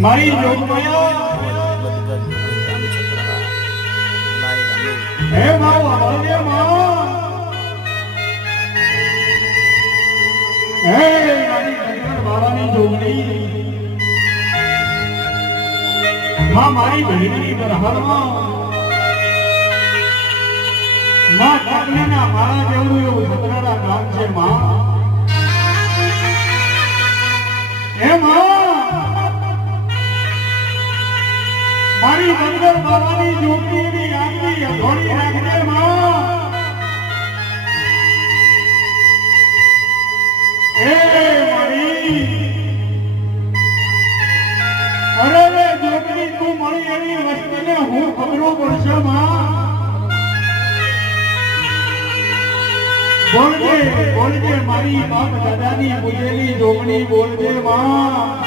મારી જોગમાયા હે માવ આવજે માં હે મારી શંકર બાબાની જોગણી માં મારી બહેનની બરહારમાં માં કાકલીના મારા જેવું એવું સતરાડા ગામ છે માં હે માં મારી શંકર બાબાની જોગણીની આગલી અઘોડી રાખજે માં એ મારી અરે રે જોગણી તું મળી એવી વસ્તીને હું ખબરો પડશે માં બોલજે બોલજે મારી બાપ દાદાની પૂજેલી જોગણી બોલજે માં